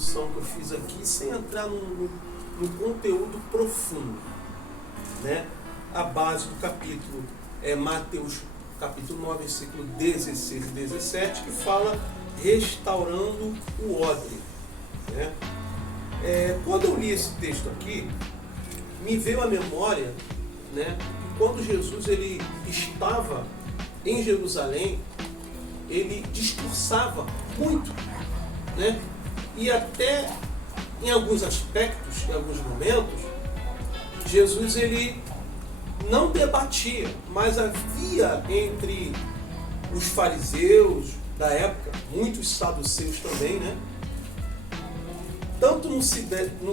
introdução que eu fiz aqui, sem entrar no conteúdo profundo, né? A base do capítulo é Mateus capítulo 9, versículo 16 e 17, que fala restaurando o odre, né? Quando eu li esse texto aqui, me veio à memória, né, que quando Jesus ele estava em Jerusalém, ele discursava muito, né? E até em alguns aspectos, em alguns momentos, Jesus ele não debatia, mas havia entre os fariseus da época, muitos saduceus também, né? Tanto no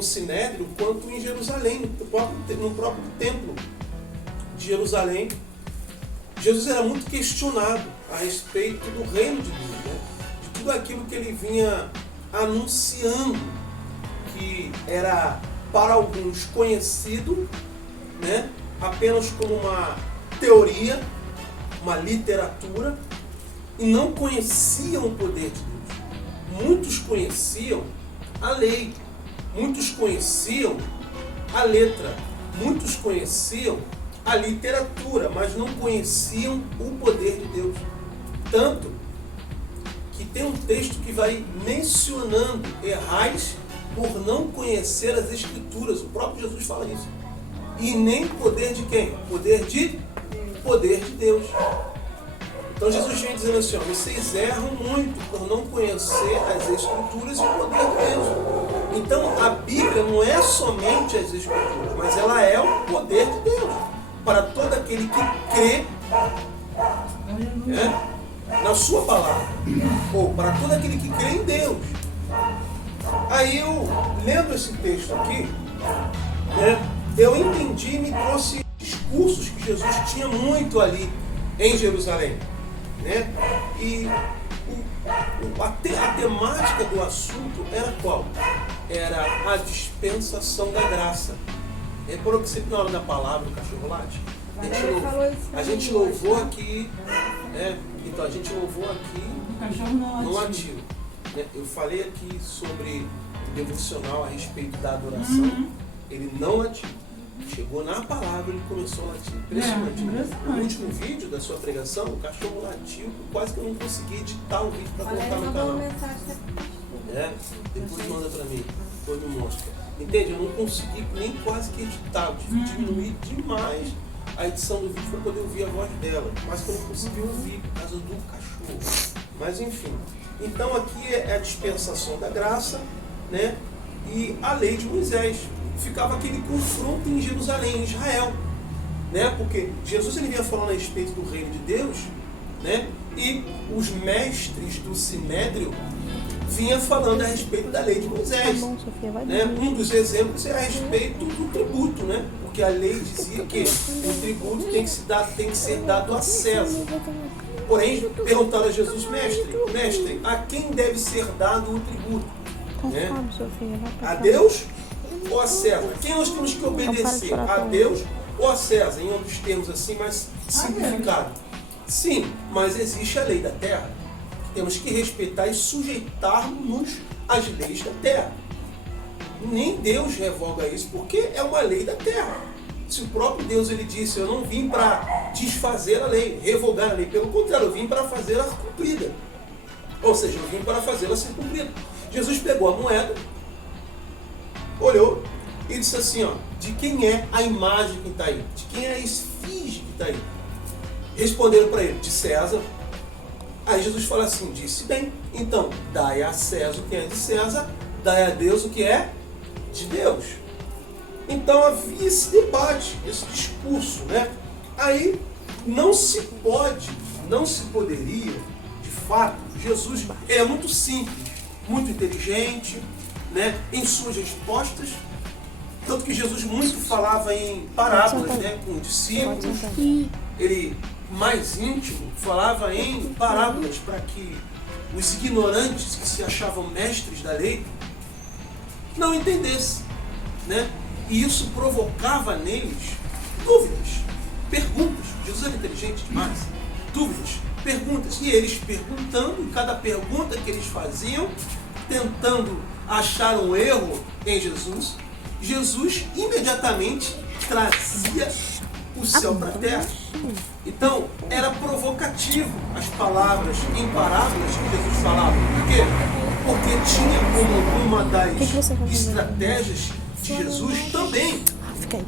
Sinédrio quanto em Jerusalém, no próprio templo de Jerusalém. Jesus era muito questionado a respeito do reino de Deus, né? De tudo aquilo que ele vinha anunciando, que era para alguns conhecido, né? Apenas como uma teoria, uma literatura, e não conheciam o poder de Deus. Muitos conheciam a lei, muitos conheciam a letra, muitos conheciam a literatura, mas não conheciam o poder de Deus. Tanto que tem um texto que vai mencionando: errais por não conhecer as Escrituras. O próprio Jesus fala isso. E nem poder de quem? Poder de Deus. Então Jesus vem dizendo assim: ó, vocês erram muito por não conhecer as Escrituras e o poder de Deus. Então a Bíblia não é somente as Escrituras, mas ela é o poder de Deus para todo aquele que crê, né, na sua palavra, ou para todo aquele que crê em Deus. Aí eu, lendo esse texto aqui, né, eu entendi e me trouxe discursos que Jesus tinha muito ali em Jerusalém, né? E a temática do assunto era qual? Era a dispensação da graça. Reparou que sempre na hora da palavra o cachorro late? A gente louvou aqui, né? Então a gente louvou aqui no latido. Eu falei aqui sobre o devocional a respeito da adoração. Ele não latiu. Chegou na palavra, ele começou a latir. Impressionante. No último vídeo da sua pregação, o cachorro latiu, quase que eu não consegui editar o vídeo para colocar no canal. Depois manda para mim, depois me mostra. Entende? Eu não consegui nem quase que editar, eu tive que diminuir demais a edição do vídeo para poder ouvir a voz dela. Quase que eu não consegui ouvir por causa do cachorro. Mas enfim. Então aqui é a dispensação da graça, né? E a lei de Moisés. Ficava aquele confronto em Jerusalém, em Israel, né? Porque Jesus ele vinha falando a respeito do reino de Deus, né? E os mestres do Sinédrio vinha falando a respeito da lei de Moisés, né? Um dos exemplos é a respeito do tributo, né? Porque a lei dizia que o tributo tem que ser dado a César. Porém, perguntaram a Jesus: mestre, a quem deve ser dado o tributo? Né? A Deus ou a César? Quem nós temos que obedecer? A Deus ou a César? Em outros termos assim, mais simplificado. Sim, mas existe a lei da terra. Temos que respeitar e sujeitar-nos às leis da terra. Nem Deus revoga isso, porque é uma lei da terra. Se o próprio Deus ele disse: eu não vim para desfazer a lei, revogar a lei. Pelo contrário, eu vim para fazê-la cumprida. Ou seja, eu vim para fazê-la ser cumprida. Jesus pegou a moeda, olhou e disse assim: ó, de quem é a imagem que está aí? De quem é a esfinge que está aí? Responderam para ele: de César. Aí Jesus fala assim: disse bem, então dai a César o que é de César, dai a Deus o que é de Deus. Então havia esse debate, esse discurso, né? Aí não se poderia, de fato, Jesus é muito simples, muito inteligente, né, em suas respostas, tanto que Jesus muito falava em parábolas, né, com discípulos. Ele, mais íntimo, falava em parábolas para que os ignorantes que se achavam mestres da lei não entendessem, né? E isso provocava neles dúvidas, perguntas. Jesus era inteligente demais. Dúvidas, perguntas. E eles perguntando, e cada pergunta que eles faziam, tentando acharam erro em Jesus, Jesus imediatamente trazia o céu para a terra. Então, era provocativo as palavras em parábolas que Jesus falava. Por quê? Porque tinha como uma das estratégias de Jesus também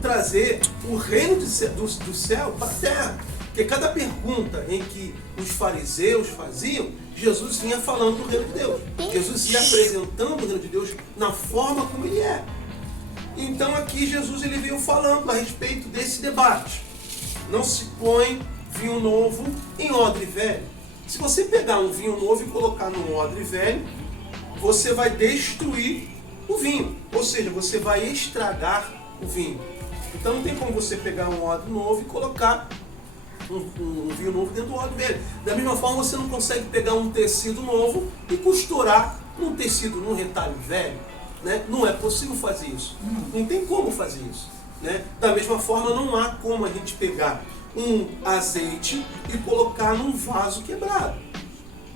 trazer o reino do céu para a terra. Porque cada pergunta em que os fariseus faziam, Jesus vinha falando do reino de Deus. Jesus ia apresentando o reino de Deus na forma como ele é. Então aqui Jesus ele veio falando a respeito desse debate. Não se põe vinho novo em odre velho. Se você pegar um vinho novo e colocar num odre velho, você vai destruir o vinho. Ou seja, você vai estragar o vinho. Então não tem como você pegar um odre novo e colocar um vinho novo dentro do odre velho. Da mesma forma, você não consegue pegar um tecido novo e costurar num tecido, num retalho velho. Né? Não é possível fazer isso. Não tem como fazer isso. Né? Da mesma forma, não há como a gente pegar um azeite e colocar num vaso quebrado.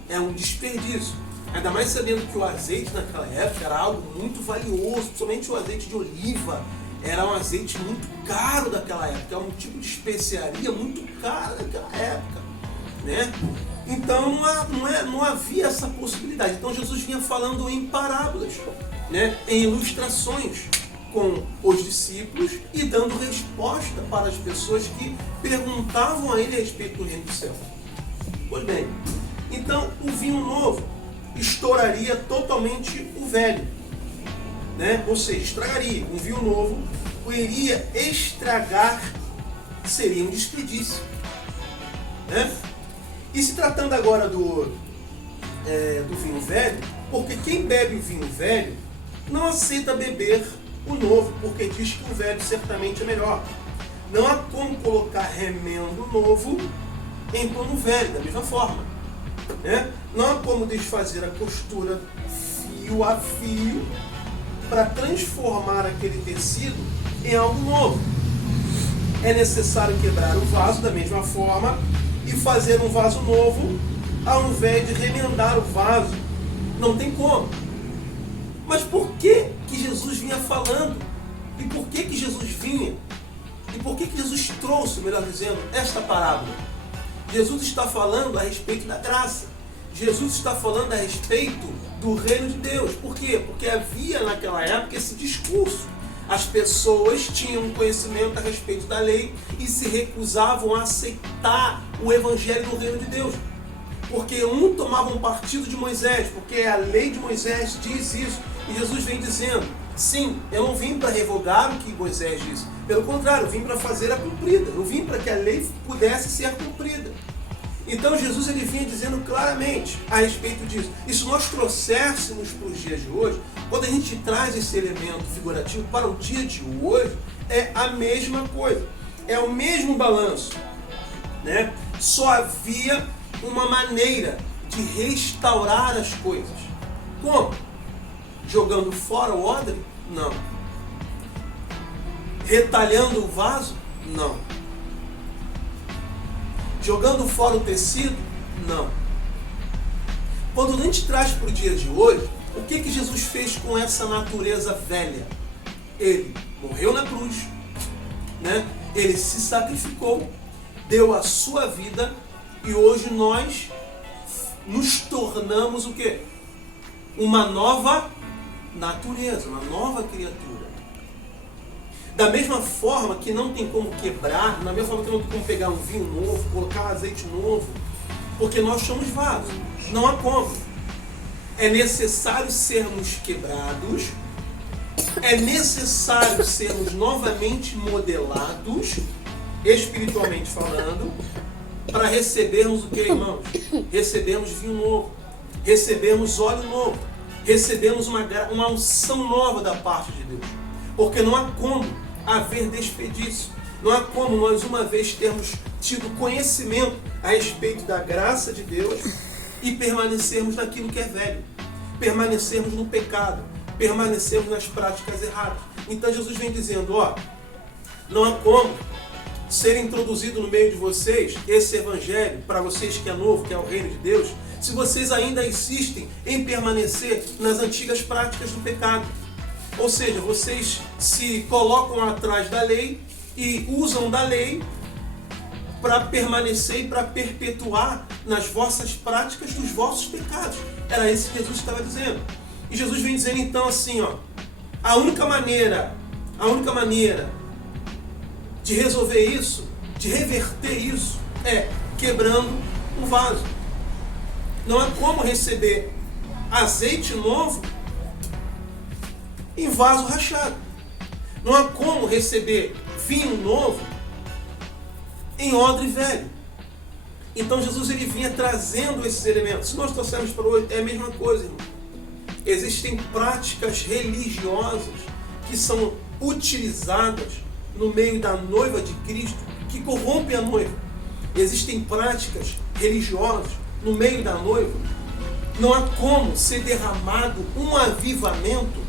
É um desperdício. Ainda mais sabendo que o azeite naquela época era algo muito valioso, principalmente o azeite de oliva. Era um azeite muito caro daquela época, é um tipo de especiaria muito cara daquela época. Né? Então não havia essa possibilidade. Então Jesus vinha falando em parábolas, né? Em ilustrações com os discípulos e dando resposta para as pessoas que perguntavam a ele a respeito do reino do céu. Pois bem, então o vinho novo estouraria totalmente o velho, né? Ou seja, estragaria. Um vinho novo iria estragar, seria um desperdício, né? E se tratando agora do vinho velho, porque quem bebe o vinho velho não aceita beber o novo, porque diz que o velho certamente é melhor. Não há como colocar remendo novo em pano velho, da mesma forma. Né? Não há como desfazer a costura fio a fio para transformar aquele tecido em algo novo. É necessário quebrar o vaso da mesma forma e fazer um vaso novo ao invés de remendar o vaso. Não tem como. Mas por que Jesus vinha falando? E por que Jesus vinha? E por que Jesus trouxe, melhor dizendo, esta parábola? Jesus está falando a respeito da graça. Jesus está falando a respeito do reino de Deus. Por quê? Porque havia naquela época esse discurso. As pessoas tinham um conhecimento a respeito da lei e se recusavam a aceitar o evangelho do reino de Deus. Porque um tomava um partido de Moisés, porque a lei de Moisés diz isso. E Jesus vem dizendo, sim, eu não vim para revogar o que Moisés disse. Pelo contrário, eu vim para fazer a cumprida. Eu vim para que a lei pudesse ser cumprida. Então Jesus ele vinha dizendo claramente a respeito disso. E se nós trouxéssemos para os dias de hoje, quando a gente traz esse elemento figurativo para o dia de hoje, é a mesma coisa. É o mesmo balanço. Né? Só havia uma maneira de restaurar as coisas. Como? Jogando fora o odre? Não. Retalhando o vaso? Não. Jogando fora o tecido? Não. Quando a gente traz para o dia de hoje, o que Jesus fez com essa natureza velha? Ele morreu na cruz, né? Ele se sacrificou, deu a sua vida e hoje nós nos tornamos o quê? Uma nova natureza, uma nova criatura. Da mesma forma que não tem como quebrar, da mesma forma que não tem como pegar um vinho novo, colocar um azeite novo, porque nós somos vasos. Não há como. É necessário sermos quebrados, é necessário sermos novamente modelados, espiritualmente falando, para recebermos o que, irmãos? Recebermos vinho novo, recebermos óleo novo, recebermos uma unção nova da parte de Deus. Porque não há como haver desperdício. Não há como nós uma vez termos tido conhecimento a respeito da graça de Deus e permanecermos naquilo que é velho. Permanecermos no pecado. Permanecermos nas práticas erradas. Então Jesus vem dizendo, não há como ser introduzido no meio de vocês esse evangelho, para vocês que é novo, que é o reino de Deus, se vocês ainda insistem em permanecer nas antigas práticas do pecado. Ou seja, vocês se colocam atrás da lei e usam da lei para permanecer e para perpetuar nas vossas práticas dos vossos pecados. Era isso que Jesus estava dizendo. E Jesus vem dizendo então assim, ó, a única maneira de resolver isso, de reverter isso, é quebrando o vaso. Não há como receber azeite novo em vaso rachado. Não há como receber vinho novo em odre velho. Então Jesus ele vinha trazendo esses elementos. Se nós trouxermos para hoje, é a mesma coisa, irmão. Existem práticas religiosas que são utilizadas no meio da noiva de Cristo, que corrompem a noiva. Existem práticas religiosas no meio da noiva. Não há como ser derramado um avivamento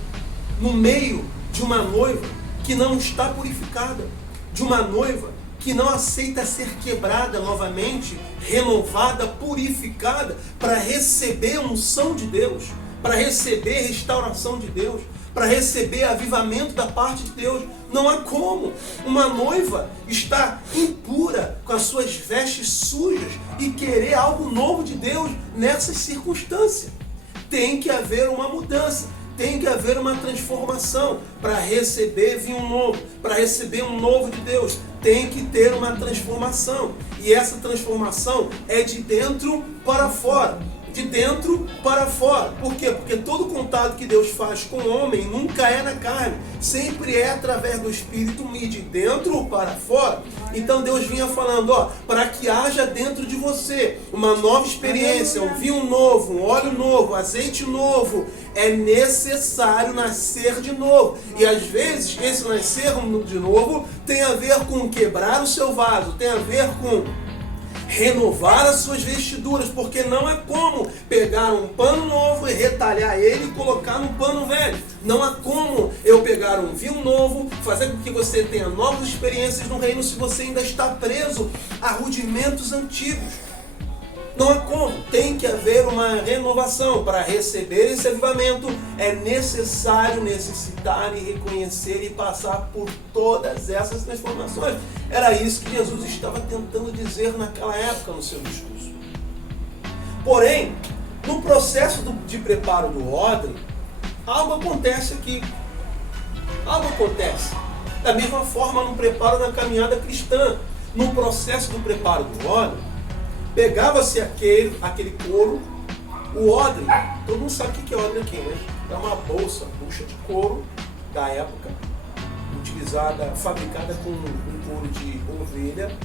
no meio de uma noiva que não está purificada, de uma noiva que não aceita ser quebrada novamente, renovada, purificada, para receber a unção de Deus, para receber a restauração de Deus, para receber avivamento da parte de Deus. Não há como uma noiva estar impura, com as suas vestes sujas, e querer algo novo de Deus nessas circunstâncias. Tem que haver uma mudança, tem que haver uma transformação para receber vinho novo, para receber um novo de Deus. Tem que ter uma transformação. E essa transformação é de dentro para fora. De dentro para fora. Por quê? Porque todo contato que Deus faz com o homem nunca é na carne. Sempre é através do Espírito e de dentro para fora. Então Deus vinha falando, ó, para que haja dentro de você uma nova experiência, um vinho novo, um óleo novo, um azeite novo. É necessário nascer de novo. E às vezes esse nascer de novo tem a ver com quebrar o seu vaso, tem a ver com renovar as suas vestiduras, porque não é como pegar um pano novo e retalhar ele e colocar num pano velho. Não há como eu pegar um vinho novo, fazer com que você tenha novas experiências no reino se você ainda está preso a rudimentos antigos. Não há como, tem que haver uma renovação. Para receber esse avivamento é necessário necessitar e reconhecer e passar por todas essas transformações. Era isso que Jesus estava tentando dizer naquela época no seu discurso. Porém, no processo de preparo do odre, algo acontece aqui. Algo acontece. Da mesma forma no preparo da caminhada cristã. No processo do preparo do odre, pegava-se aquele couro, o odre, todo mundo sabe o que é odre aqui, né? É uma bolsa, bucha de couro da época, utilizada, fabricada com um couro de ovelha,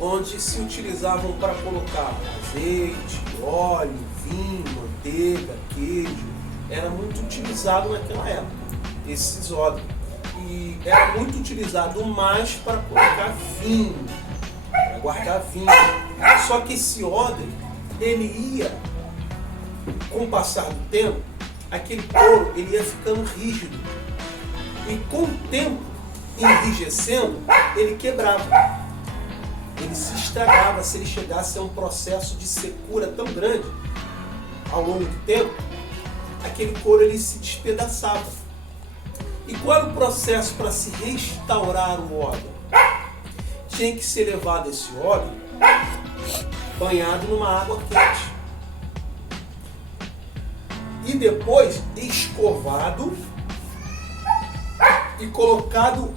onde se utilizavam para colocar azeite, óleo, vinho, manteiga, queijo. Era muito utilizado naquela época, esses odres. E era muito utilizado mais para colocar vinho, para guardar vinho. Só que esse odre, ele ia, com o passar do tempo, aquele couro ele ia ficando rígido. E com o tempo, enrijecendo, ele quebrava. Ele se estragava se ele chegasse a um processo de secura tão grande. Ao longo do tempo, aquele couro ele se despedaçava. E qual era o processo para se restaurar o odre? Tinha que ser levado esse óleo banhado numa água quente e depois escovado e colocado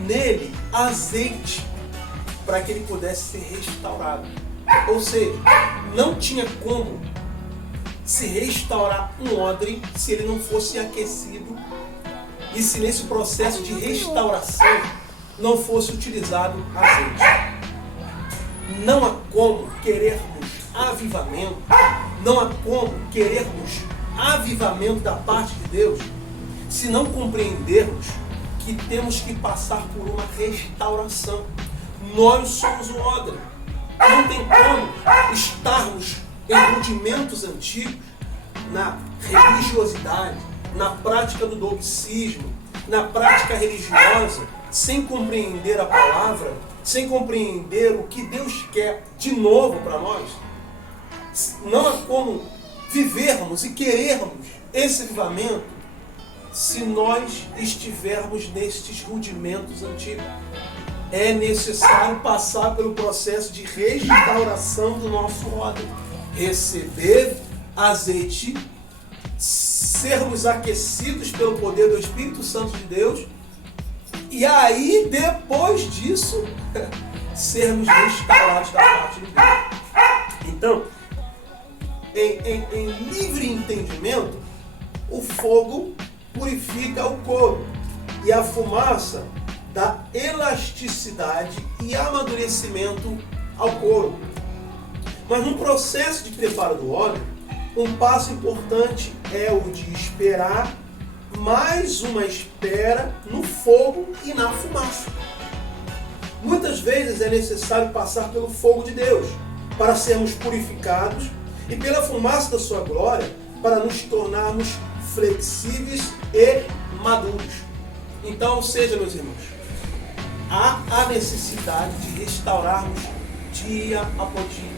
nele azeite para que ele pudesse ser restaurado. Ou seja, não tinha como se restaurar um odre se ele não fosse aquecido e se nesse processo de restauração não fosse utilizado azeite. Não há como querermos avivamento, não há como querermos avivamento da parte de Deus se não compreendermos que temos que passar por uma restauração. Nós somos o odre. Não tem como estarmos em rudimentos antigos, na religiosidade, na prática do doxicismo, na prática religiosa, sem compreender a palavra, sem compreender o que Deus quer de novo para nós. Não há como vivermos e querermos esse avivamento se nós estivermos nestes rudimentos antigos. É necessário passar pelo processo de restauração do nosso óleo, receber azeite, sermos aquecidos pelo poder do Espírito Santo de Deus, e aí, depois disso, sermos restaurados da parte de Deus. Então, em livre entendimento, o fogo purifica o couro e a fumaça dá elasticidade e amadurecimento ao couro. Mas no processo de preparo do óleo, um passo importante é o de esperar, mais uma espera no fogo e na fumaça. Muitas vezes é necessário passar pelo fogo de Deus para sermos purificados e pela fumaça da sua glória para nos tornarmos flexíveis e maduros. Então, ou seja, meus irmãos, há a necessidade de restaurarmos dia após dia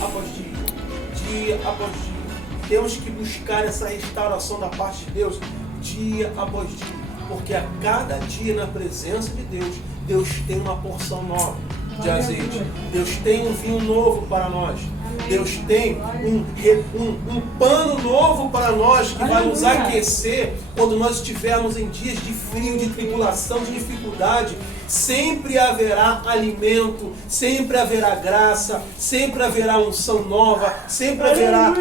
após dia após dia. Temos que buscar essa restauração da parte de Deus dia após dia, porque a cada dia na presença de Deus, Deus tem uma porção nova de azeite. Deus tem um vinho novo para nós. Deus tem um pano novo para nós que vai nos aquecer quando nós estivermos em dias de frio, de tribulação, de dificuldade. Sempre haverá alimento, sempre haverá graça, sempre haverá unção nova, sempre haverá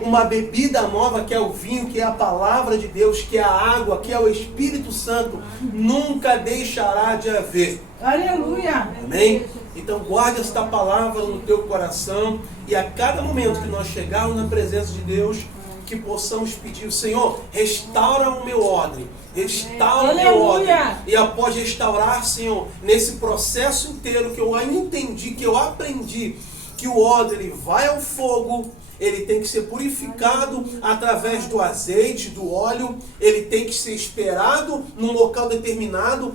uma bebida nova, que é o vinho, que é a palavra de Deus, que é a água, que é o Espírito Santo. Nunca deixará de haver. Aleluia! Amém? Então guarde esta palavra no teu coração e a cada momento que nós chegarmos na presença de Deus, que possamos pedir: Senhor, restaura o meu odre, restaura o meu odre. E após restaurar, Senhor, nesse processo inteiro que eu entendi, que eu aprendi, que o odre ele vai ao fogo, ele tem que ser purificado através do azeite, do óleo, ele tem que ser esperado num local determinado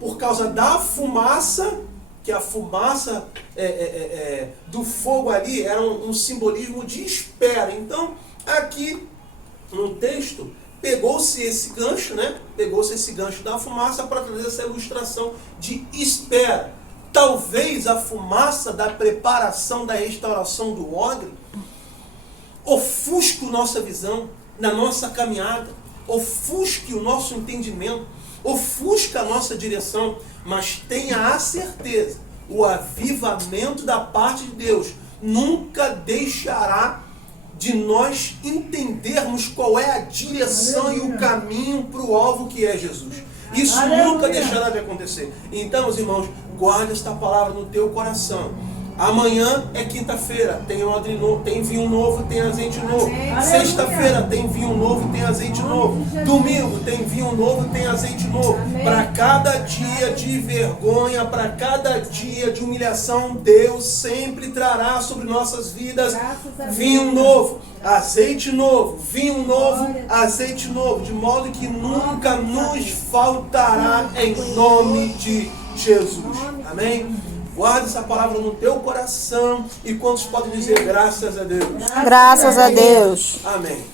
por causa da fumaça, que a fumaça do fogo ali era um simbolismo de espera. Então, aqui no texto, pegou-se esse gancho, né? Pegou-se esse gancho da fumaça para trazer essa ilustração de espera. Talvez a fumaça da preparação, da restauração do odre, ofusque a nossa visão na nossa caminhada, ofusque o nosso entendimento, ofusca a nossa direção, mas tenha a certeza, o avivamento da parte de Deus nunca deixará de nós entendermos qual é a direção e o caminho para o alvo que é Jesus. Isso nunca deixará de acontecer. Então, meus irmãos, guarde esta palavra no teu coração. Amanhã é quinta-feira, tem odre novo, tem vinho novo, tem azeite novo. Sexta-feira tem vinho novo, tem azeite novo. Domingo tem vinho novo, tem azeite novo. Para cada dia de vergonha, para cada dia de humilhação, Deus sempre trará sobre nossas vidas vinho novo, azeite novo, vinho novo, azeite novo, de modo que nunca nos faltará em nome de Jesus. Amém? Guarde essa palavra no teu coração. E quantos podem dizer graças a Deus? Graças a Deus. Amém.